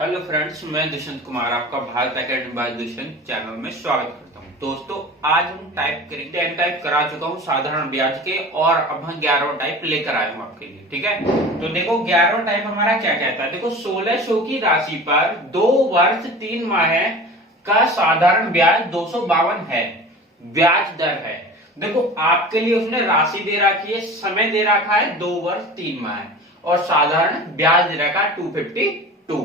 Hello friends, मैं दुष्यंत कुमार आपका Bharat academy by Dushyant channel में स्वागत करता हूं। दोस्तों, आज हम टाइप करेंगे। 10 टाइप करा चुका हूं साधारण ब्याज के, और अब हम 11वां टाइप लेकर आए हूं आपके लिए। ठीक है, तो देखो 11वां टाइप हमारा क्या कहता है। देखो 1600 की राशि पर 2 वर्ष 3 माह का साधारण ब्याज 252 है, ब्याज दर है। देखो आपके लिए उसने राशि दे रखी है, समय दे रखा है 2 वर्ष 3 माह, और साधारण ब्याज दे रखा है 252।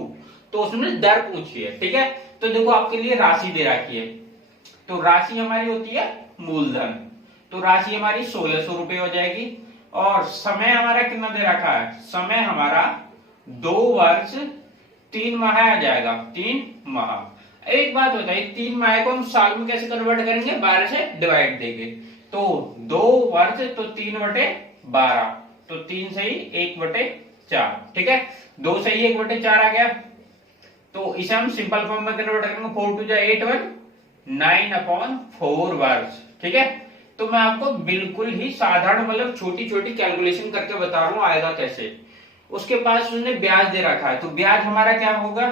तो उसने दर पूछी है। ठीक है, तो देखो आपके लिए राशि दे रखी है, तो राशि हमारी होती है मूलधन। तो राशि हमारी 1600 रुपए हो जाएगी, और समय हमारा कितना दे रखा है। समय हमारा 2 वर्ष 3 माह आ जाएगा, 3 माह। एक बात बताइए, 3 माह को हम साल में कैसे कन्वर्ट करेंगे, 12 से डिवाइड देंगे। तो 2 वर्ष तो 3/12, तो 3 से ही 1/4। ठीक है, 2 से ही 1/4 आ गया। तो इसे हम सिंपल फॉर्म में कन्वर्ट करेंगे, 4 2 8 1 9/4 वर्ष। ठीक है, तो मैं आपको बिल्कुल ही साधारण मतलब छोटी छोटी कैलकुलेशन करके बता रहा हूं आएगा कैसे। उसके पास उसने ब्याज दे रखा है, तो ब्याज हमारा क्या होगा,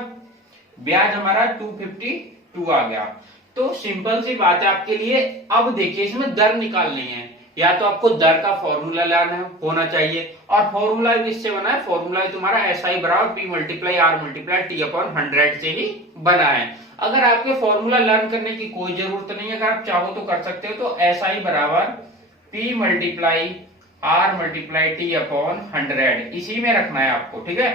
ब्याज हमारा 252 आ गया। तो सिंपल सी बात है आपके लिए। अब देखिए इसमें दर निकालनी है, या तो आपको दर का फॉर्मूला लाना होना चाहिए, और फॉर्मूला किससे बना है, फॉर्मूला तुम्हारा SI बराबर P multiply R multiply T/100 से ही बना है। अगर आपके फॉर्मूला लर्न करने की कोई जरूरत नहीं है, अगर आप चाहो तो कर सकते हो। तो SI बराबर P multiply R multiply T/100 इसी में रखना है आपको। ठीक है,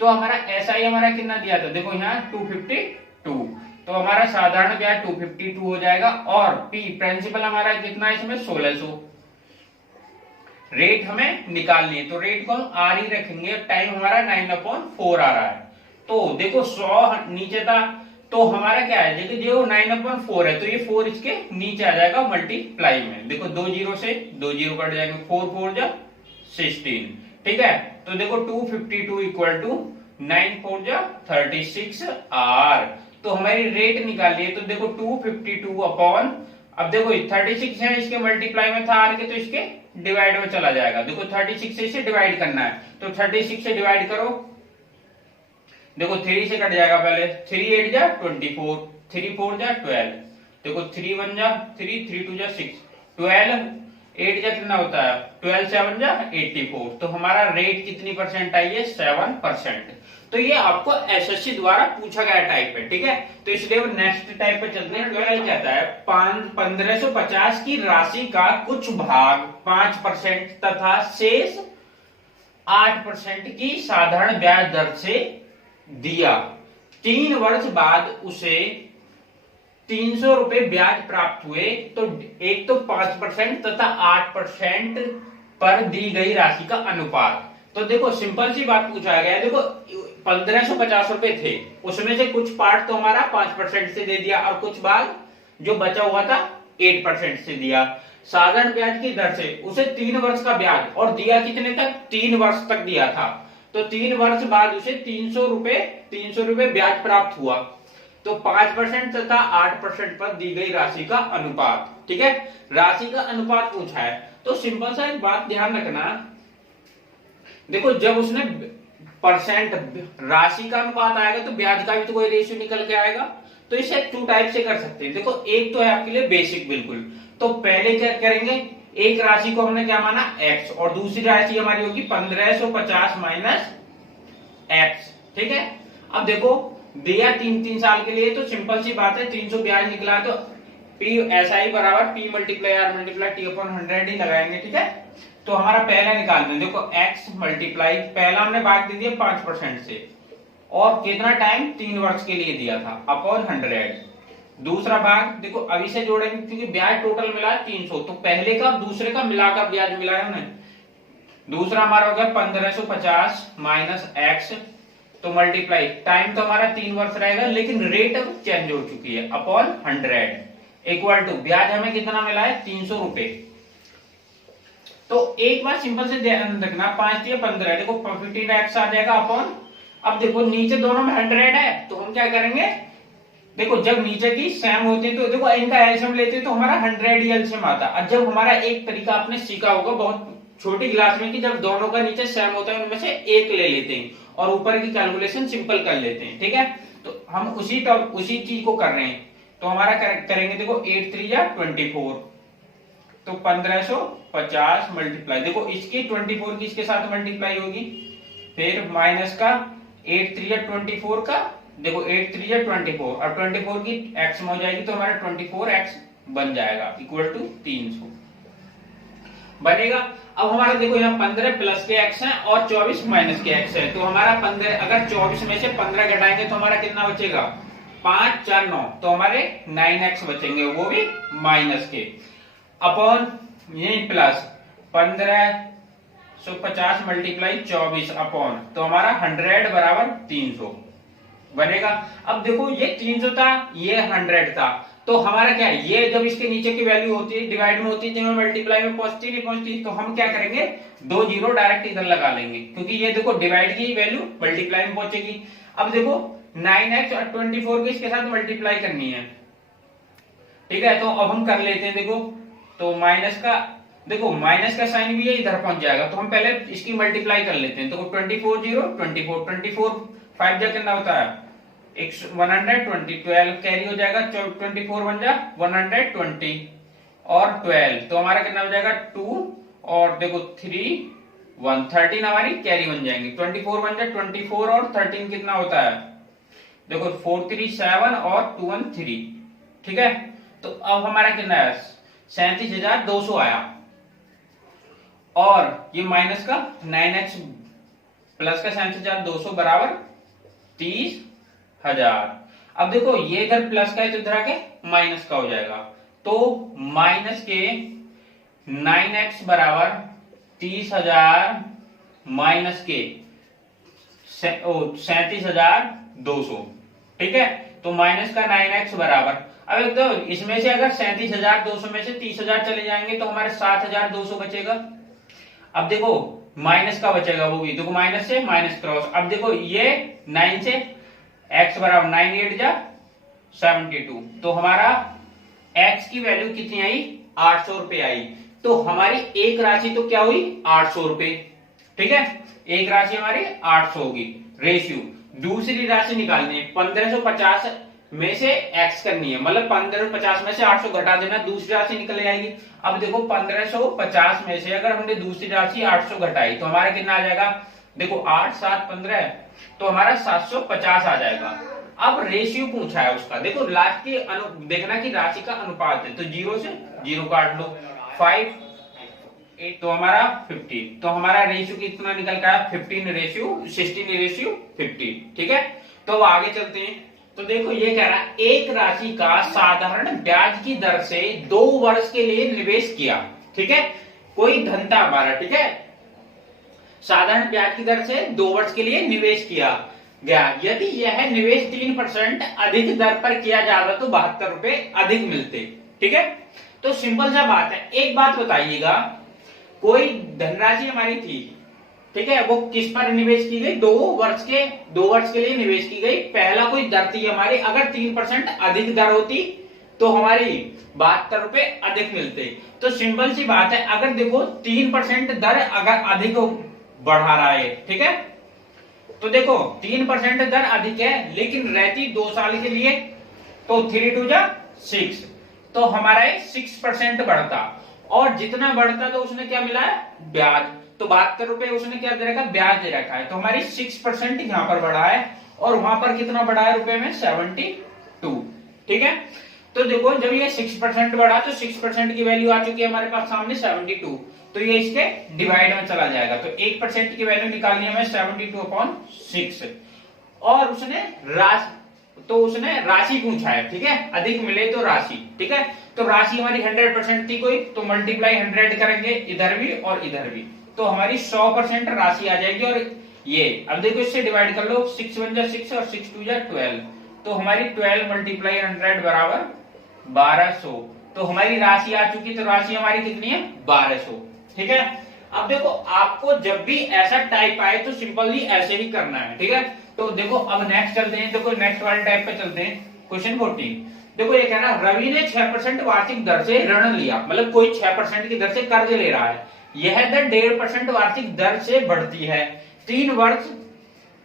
तो हमारा SI हमारा कितना दिया था, देखो यहाँ 252, तो हमारा साधारण ब्याज 252 हो जाएगा, और P प्रिंसिपल हमारा कितना है इसमें 1600। रेट हमें निकालनी है, तो रेट को हम R ही रखेंगे। टाइम हमारा 9/4 आ रहा है। तो देखो 100 नीचे था, तो हमारा क्या है, देखिए जो 9/4 है, तो ये 4 इसके नीचे आ जाएगा मल्टीप्लाई में। देखो 2 0 से 2 0 कट जाएंगे, 4 4 जा 16। ठीक है, तो देखो 252 इक्वल टू 9 4 जा 36 R। तो हमारी रेट निकालिए, तो देखो 252 अपॉन, अब देखो 36 है इसके मल्टीप्लाई में था R के, तो इसके डिवाइड में चला जाएगा। देखो 36 से इसे डिवाइड करना है, तो 36 से डिवाइड करो, देखो 3 से कट जाएगा पहले, 3 8 जा 24, 3 4 जा 12, देखो 3 1 जा 3, 3 2 जा 6, 12 8 जा कितना होता है, 12 7 जा 84। तो हमारा रेट कितनी परसेंट आई है, 7%। तो ये आपको SSC द्वारा पूछा गया टाइप है। ठीक है, तो इसलिए वो नेक्स्ट टाइप पे चलते हैं। 12 कहता है 1550 की राशि का कुछ भाग 5% तथा शेष 8% की साधारण ब्याज दर से दिया। 3 वर्ष बाद उसे 300 रुपए ब्याज प्राप्त हुए। तो एक तो 5% तथा 8% पर दी गई राशि का अनुपात। तो देखो सिंपल सी बात पूछा गया है। देखो 1550 रुपए थे, उसमें से कुछ पार्ट तो हमारा 5% से दे दिया, और कुछ भाग जो बचा हुआ था 8% से दिया। साधारण ब्याज की दर से उसे 3 वर्ष का ब्याज, और दिया कितने तक, 3 वर्ष तक दिया था। तो 3 वर्ष बाद उसे 300 रुपए ब्याज प्राप्त हुआ। तो 5% तथा 8% पर दी गई राशि का अनुपात। ठीक है, राशि का अनुपात पूछा है, तो सिंपल सा एक बात ध्यान रखना। देखो जब उसने परसेंट राशि का अनुपात आएगा, तो ब्याज का भी तो कोई रेशियो निकल के आएगा। तो इसे 2 टाइप से कर सकते हैं। देखो एक तो है आपके लिए बेसिक बिल्कुल। तो पहले क्या करेंगे, एक राशि को हमने क्या माना x, और दूसरी राशि हमारी होगी 1550 माइनस x। ठीक है, अब देखो दिया 3 साल के लिए, तो सिंपल सी बात है 300 ब्याज निकला, तो P SI बराबर P multiply R multiply T/100 ही लगाएंगे। ठीक है, तो हमारा पहला निकालना है, देखो x मल्टीप्लाई, पहला हमने भाग दे दिया 5% से, और कितना टाइम 3 वर्ष के लिए दिया था, अपॉन 100। दूसरा भाग देखो अभी से जोड़ेंगे, क्योंकि ब्याज टोटल मिला है 300, तो पहले का दूसरे का मिलाकर ब्याज मिला है उन्हें। दूसरा हमारा हो गया 1550 माइनस x, तो मल्टीप्लाई, टाइम तो हमारा 3 वर्ष रहेगा, लेकिन रेट अब चेंज हो चुकी है, अपॉन 100 इक्वल टू ब्याज हमें कितना मिला है 300 रुपए। तो एक बात सिंपल से ध्यान रखना, 5 या 15, देखो 15x आ जाएगा अपॉन, अब देखो नीचे दोनों में 100 है, तो हम क्या करेंगे, देखो जब नीचे की सेम होती है, तो देखो इनका एलसीएम लेते हैं, तो हमारा 100 ही एलसीएम आता है। अब जब हमारा एक तरीका आपने सीखा होगा बहुत छोटी गिलास में कि जब दोनों का नीचे सेम होता है उनमें से एक ले लेते हैं और ऊपर की कैलकुलेशन सिंपल कर लेते हैं, ठीक है। तो हम उसी चीज को कर रहे हैं। तो हमारा करेंगे, देखो 8 3 या 24, तो 1550 मल्टीप्लाई, देखो इसकी 24 की इसके साथ मल्टीप्लाई होगी, फिर माइनस का 8 3 या 24 का, देखो 8 3 या 24 और 24 की एक्स में हो जाएगी तो हमारा 24x बन जाएगा इक्वल टू 300 बनेगा। अब हमारा देखो यहाँ 15 प्लस के x है और 24 माइनस के x है, तो हमारा 15, अगर 24 में से 15 घटाएंगे तो हमारा कितना बचेगा, 5 4 9, तो हमारे 9x बचेंगे, वो भी माइनस के, अपॉन ये प्लस 1550 मल्टीप्लाई 24 अपॉन, तो हमारा 100 बराबर 300 बनेगा। अब देखो ये 300 था, ये 100 था, तो हमारा क्या है, ये जब इसके नीचे की वैल्यू होती है डिवाइड में होती है, जब मल्टीप्लाई में पहुंचती नहीं पहुंचती, तो हम क्या करेंगे, 2 जीरो डायरेक्ट इधर लगा लेंगे, क्योंकि ये देखो डिवाइड की वैल्यू मल्टीप्लाई में पहुंचेगी। अब देखो 9x और 24 की इसके साथ मल्टीप्लाई करनी है, ठीक है, तो अब हम कर लेते हैं। देखो तो माइनस का, देखो माइनस का साइन भी है, इधर पहुंच जाएगा, तो हम पहले इसकी मल्टीप्लाई कर लेते हैं। देखो 24 0 24 24 5 जा कितना होता है 120, 12 कैरी हो जाएगा, 24 बन जा 120 और 12, तो हमारा कितना हो जाएगा 2 और देखो 3 1 13 हमारी कैरी बन जाएंगे, 24 बन जा 24 और 13 कितना होता है, देखो 4 3 7 और 2 1 3, ठीक है। तो अब हमारा कितना है 37,200 आया, और ये माइनस का 9x प्लस का 37,200 बराबर 30,000। अब देखो ये इधर प्लस का है तो इधर आके माइनस का हो जाएगा, तो माइनस के 9x बराबर 30,000 माइनस के 37,200, ठीक है। तो माइनस का 9x बराबर, अब एक तो इसमें से अगर 37,200 में से 30,000 चले जाएंगे तो हमारे 7,200 बचेगा। अब देखो माइनस का बचेगा, वो भी देखो माइनस से माइनस क्रॉस, अब देखो ये 9 से x बराबर 9 8 जा 72, तो हमारा x की वैल्यू कितनी आई 800 रुपए आई, तो हमारी एक राशि तो क्या हुई 800 रुपए, ठीक है, एक राशि हमारी 800 होगी रेशियो। दूसरी राशि निकालनी है, 1550 में से x करनी है, मतलब 1550 में से 800 घटा देना, दूसरी राशि निकल आएगी। अब देखो 1550 में से अगर हमने दूसरी राशि 800 घटाई तो हमारा कितना आ जाएगा, देखो 8 7 15, तो हमारा 750 आ जाएगा। अब रेशियो पूछा है उसका, देखो लास्ट की देखना कि राशि का अनुपात है, तो 0 से 0 काट लो, 5 8, तो हमारा 50, तो हमारा रेशियो कितना निकल का 15 रेशियो 16 रेशियो 50, ठीक है। तो अब आगे चलते हैं। तो देखो ये कह रहा है एक राशि का साधारण ब्याज की दर से 2 वर्ष के लिए निवेश किया, ठीक है, कोई धन था हमारा, ठीक है, साधारण ब्याज की दर से 2 वर्ष के लिए निवेश किया गया, यदि यह निवेश 3% अधिक दर पर किया जाता तो 72 रुपए अधिक मिलते, ठीक है। तो सिंपल सा बात है, एक बात बताइएगा, कोई धनराशि हमारी थी, ठीक है, वो किस पर निवेश की गई, 2 वर्ष के लिए निवेश की गई, पहला कोई दर थी हमारी, अगर 3% अधिक दर होती तो हमारी 72 रुपए अधिक मिलते। तो सिंपल सी बात है, अगर देखो 3% दर अगर अधिक बढ़ा रहा है, ठीक है, तो देखो 3% दर अधिक है, लेकिन रहती 2 साल के लिए, तो 3 2 जा 6, तो हमारा 6% बढ़ता, और जितना बढ़ता तो उसने क्या मिला है ब्याज, तो 72 रुपए उसने क्या दे रखा है ब्याज दे रखा है, तो हमारी 6% यहाँ पर बढ़ा है, और वहां पर कितना बढ़ा है रुपए में 72, ठीक है। तो देखो जब ये 6% बढ़ा तो 6% की वैल्यू आ चुकी है हमारे पास सामने 72, तो ये इसके डिवाइड में चला जाएगा, तो 1% की वैल्यू निकालनी है हमें 72/6, और उसने राशि पूछा है, ठीक है, अधिक मिले तो राशि, ठीक है। तो राशि हमारी 100% थी कोई, तो मल्टीप्लाई 100 करेंगे इधर भी और इधर भी, तो हमारी 100% राशि आ जाएगी। और ये अब देखो इससे डिवाइड कर लो, 6 1 जा 6 और 6 2 जा 12, तो हमारी 12 मल्टीप्लाई 100 बराबर 1200, तो हमारी राशि आ चुकी, तो राशि हमारी कितनी है 1200, ठीक है। अब देखो आपको जब भी ऐसा टाइप आए तो सिंपली ऐसे ही करना है, ठीक है। तो देखो अब नेक्स्ट चलते हैं, देखो नेक्स्ट वाले टाइप पे चलते हैं, क्वेश्चन 14। देखो ये कह रहा है रवि ने 6% वार्षिक दर से ऋण लिया, मतलब कोई 6% की दर से कर्ज ले रहा है, यह दर 1.5% वार्षिक दर से बढ़ती है। 3 वर्ष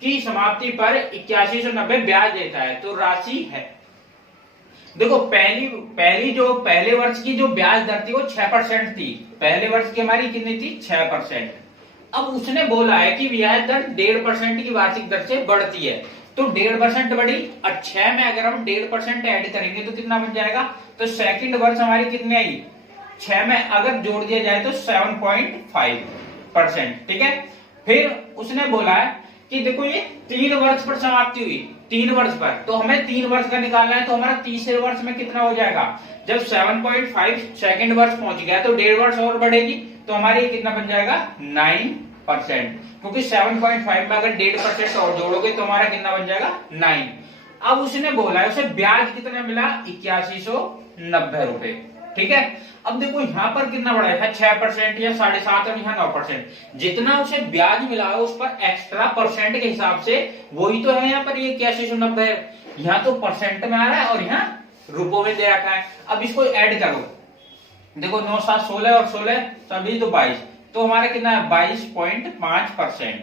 की समाप्ति पर 8190 ब्याज देता है। तो राशि है, देखो पहले वर्ष की जो ब्याज दर थी वो 6% थी। पहले वर्ष की हमारी कितनी थी? 6%। अब उसने बोला है कि ब्याज दर 1.5% की वार्षिक दर से बढ़ती है, तो 1.5% बढ़ी और 6 में अगर हम 1.5% ऐड करेंगे तो कितना बन जाएगा? तो सेकंड वर्ष हमारी कितनी आई? 6 में अगर जोड़ दिया जाए तो 7.5%। ठीक है। फिर उसने बोला है कि देखो ये 3 वर्ष पर समाप्ति हुई, 3 वर्ष पर, तो हमें 3 वर्ष का निकालना है। तो हमारा तीसरे वर्ष में कितना हो जाएगा? जब 7.5 सेकंड वर्ष पहुंच गया तो 1.5 वर्ष और बढ़ेगी, तो हमारी कितना बन जाएगा? 9%। क्योंकि 7.5 में अगर 1.5% और जोड़ोगे तो हमारा कितना बन जाएगा? 9। अब उसने बोला है उसे ब्याज कितना मिला? 8190 रुपए। ठीक है। अब देखो यहाँ पर कितना बढ़ा था? 6% या 7.5% और यहाँ 9%। जितना उसे ब्याज मिला है उस पर एक्स्ट्रा परसेंट के हिसाब से वही तो है यहाँ पर ये 8190 है। यहाँ तो परसेंट में आ रहा है और यहाँ रुपयों में दे रखा है। अब इसको ऐड करो, देखो 9 7 16 और 16 सभी तो 22, तो हमारा कितना है? 22.5%।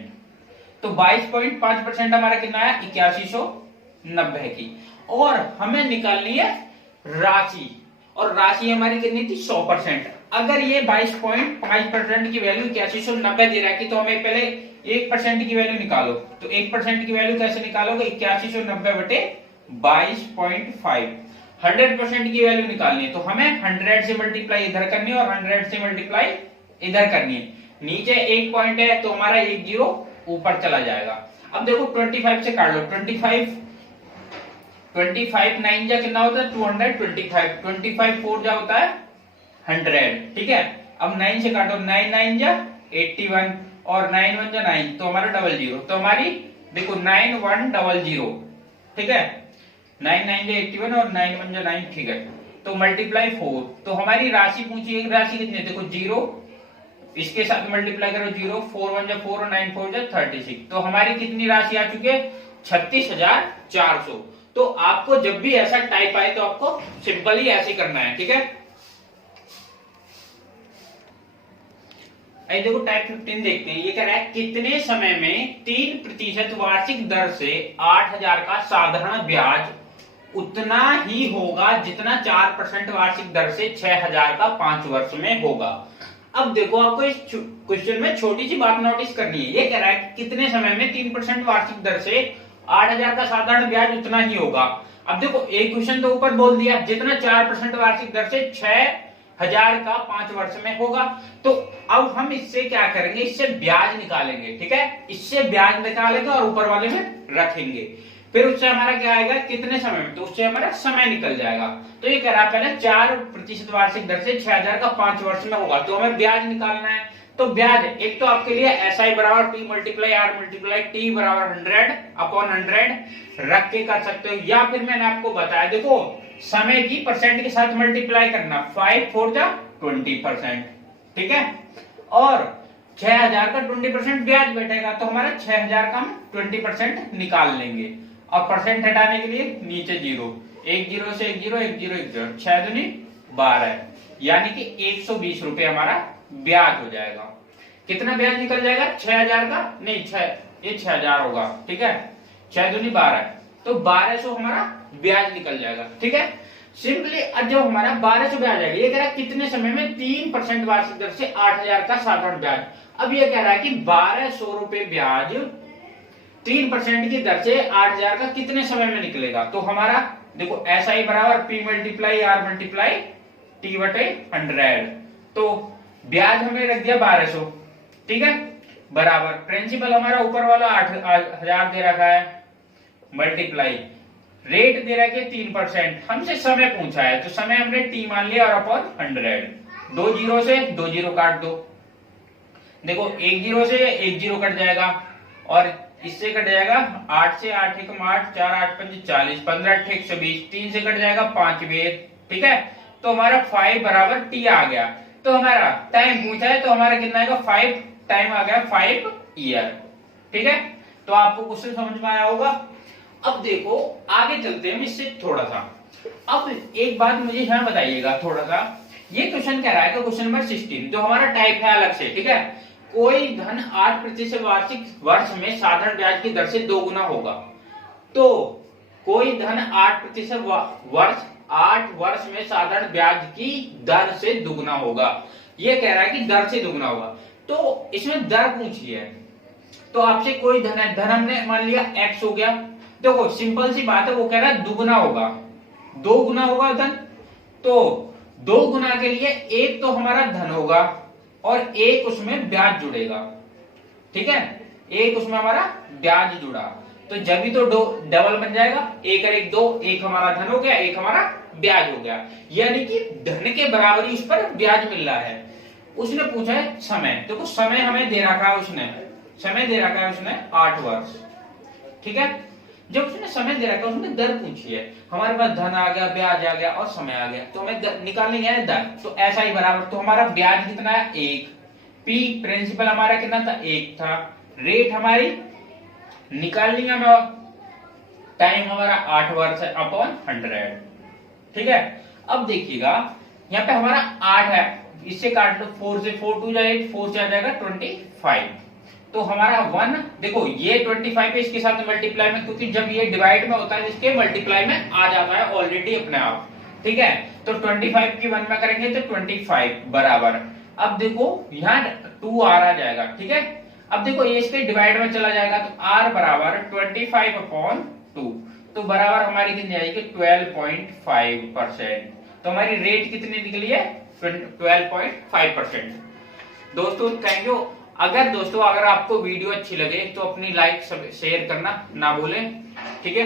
तो 22.5% हमारा कितना है? 8190 की। और हमें निकालनी है राशि, और राशि हमारी कितनी थी? 100%। अगर ये 22.5% की वैल्यू 8190 दे रहा है कि, तो हमें पहले 1% की वैल्यू निकालो। तो 1% की वैल्यू कैसे निकालोगे? 8190 बटे 22.5। 100% की वैल्यू निकालनी है तो हमें 100 से मल्टीप्लाई इधर करनी है और 100 से मल्टीप्लाई इधर करनी है। नीचे एक पॉइंट है तो हमारा एक जीरो ऊपर चला जाएगा। अब देखो 25 से काट लो। 25 9 जा कितना होता है? 225। 25 4 जा होता है 100। ठीक है। अब 9 से काटो, 9 9 जा 81 और 9 1 जा 9, तो हमारा 00। तो हमारी देखो 9100। ठीक है। 9 9 जा 81 और 9 1 जा 9। ठीक है। तो मल्टीप्लाई 4, तो हमारी राशि पूछी है, राशि कितनी है? देखो 0, इसके साथ मल्टीप्लाई करो 0, 4 1 जा 4 और 9 4 जा 36। तो हमारी कितनी राशि आ चुकी है? 36,400। तो आपको जब भी ऐसा टाइप आए तो आपको सिंपली ऐसे करना है। ठीक है। आई देखो टाइप 15 देखते हैं। ये कह रहा है कितने समय में 3% वार्षिक दर से 8000 का साधारण ब्याज उतना ही होगा जितना 4% वार्षिक दर से 6000 का 5 वर्ष में होगा। अब देखो आपको इस क्वेश्चन में छोटी सी बात नोटिस करनी है। ये कह रहा है कितने समय में 3% वार्षिक दर से 8000 का साधारण ब्याज उतना ही होगा। अब देखो एक क्वेश्चन तो ऊपर बोल दिया जितना 4% वार्षिक दर से 6000 का 5 वर्ष में होगा। तो अब हम इससे क्या करेंगे? इससे ब्याज निकालेंगे। ठीक है। इससे ब्याज निकालेंगे और ऊपर वाले में रखेंगे। फिर उससे हमारा क्या आएगा? कितने समय में? तो उससे हमारा समय निकल जाएगा। तो ये कह रहा है पहले 4% वार्षिक दर से 6000 का 5 वर्ष में होगा, तो हमें ब्याज निकालना है। तो ब्याज एक तो आपके लिए SI बराबर P multiply R multiply T बराबर 100/100 रख के कर सकते हो, या फिर मैंने आपको बताया देखो समय की परसेंट के साथ मल्टीप्लाई करना। 5 4 जा 20%। ठीक है। और 6000 का 20% ब्याज बैठेगा, तो हमारा 6000 का हम 20% निकाल लेंगे। और परसेंट हटाने के लिए नीचे 0, 1 0 से 1 0 1 0 1 0, 6 दूनी 12, यानी कि 120 रुपए हमारा ब्याज हो जाएगा। कितना ब्याज निकल जाएगा? 6000 का नहीं, ये 6000 होगा। ठीक है। 6 दूनी 12, तो 1200 हमारा ब्याज निकल जाएगा। ठीक है। सिंपली जब हमारा 1200 ब्याज आएगा, ये कह रहा है कितने समय में 3% वार्षिक दर से 8000 का साधारण ब्याज। अब ये कह रहा है कि 1200 रुपए ब्याज 3% की दर से 8000 का कितने समय में निकलेगा। तो हमारा देखो SI बराबर P multiply R multiply T बटे 100। तो ब्याज हमें रख दिया 1200। ठीक है। बराबर प्रिंसिपल हमारा ऊपर वाला 8000 दे रखा है, मल्टीप्लाई रेट दे रखा है 3%। हमसे समय पूछा है तो समय हमने T मान लिया और अपॉन 100। 2 0 से 2 0 काट दो। देखो 1 0 से 1 0 कट जाएगा और इससे कट जाएगा 8 से 8 1 8 4 8 5 40, 15 8 120, 3 से कट जाएगा 5 वेद। ठीक है। तो हमारा 5 बराबर T आ गया। तो हमारा टाइम पूछा है तो हमारा कितना आएगा? 5 टाइम आ गया 5 ईयर। ठीक है। तो आपको क्वेश्चन समझ में आया होगा। अब देखो आगे चलते हैं इससे थोड़ा सा। अब एक बात मुझे यहाँ बताइएगा थोड़ा सा ये क्वेश्चन कह रहा है कि क्वेश्चन नंबर 16 जो हमारा टाइप है अलग से, ठीक है, कोई धन 8% वार्षिक वर्ष में साधारण ब्याज की दर से 2 गुना होगा। तो कोई धन 8% वर्ष 8 वर्ष में साधारण ब्याज की दर से दुगुना होगा। ये कह रहा है कि दर से दुगुना होगा, तो इसमें दर पूछी है। तो आपसे कोई धन है, धन हमने मान लिया x हो गया। देखो सिंपल सी बात है, वो कह रहा है दुगुना होगा, 2 गुना होगा धन। तो 2 गुना के लिए एक तो हमारा धन होगा और एक उसमें ब्याज जुड़ेगा, ठीक है, एक उसमें हमारा ब्याज जुड़ा, तो जब भी तो डबल बन जाएगा, 1 और 1 2, एक हमारा धन हो गया, एक हमारा ब्याज हो गया, यानी कि धन के बराबर ही उस पर ब्याज मिल रहा है। उसने पूछा है समय, देखो समय हमें दे रखा है, उसने समय दे रखा है उसने 8 वर्ष, ठीक है। जब उसने समय दे रखा है, उसने दर पूछी है, हमारे पास धन आ गया, ब्याज आ गया और समय आ गया, तो हमें निकालनी है दर, तो ऐसा ही बराबर, तो हमारा ब्याज कितना है 1, पी प्रिंसिपल हमारा कितना था 1 था, रेट हमारी निकालनी है हमें, टाइम हमारा 8 वर्ष है अपॉन 100, ठीक है। अब देखिएगा यहाँ पे हमारा 8 है, इससे काट लो, 4 से 4 2 जाएगा, 4 से आ जाएगा 25, तो हमारा 1, देखो ये 25 है, इसके साथ मल्टीप्लाई में, क्योंकि जब ये डिवाइड में होता है इसके मल्टीप्लाई में आ जाता है ऑलरेडी अपने आप, ठीक है। तो 25 की 1 में करेंगे तो 25 बराबर, अब देखो यहाँ 2 r आ जाएगा, ठीक है। अब देखो ये इसके डिवाइड में चला जाएगा, तो r बराबर 25 अपॉन 2, तो बराबर हमारी कितनी आएगी 12.5%, तो हमारी रेट कितनी निकली है 12.5%। दोस्तों थैंक यू। अगर आपको वीडियो अच्छी लगे तो अपनी लाइक शेयर करना ना भूलें, ठीक है।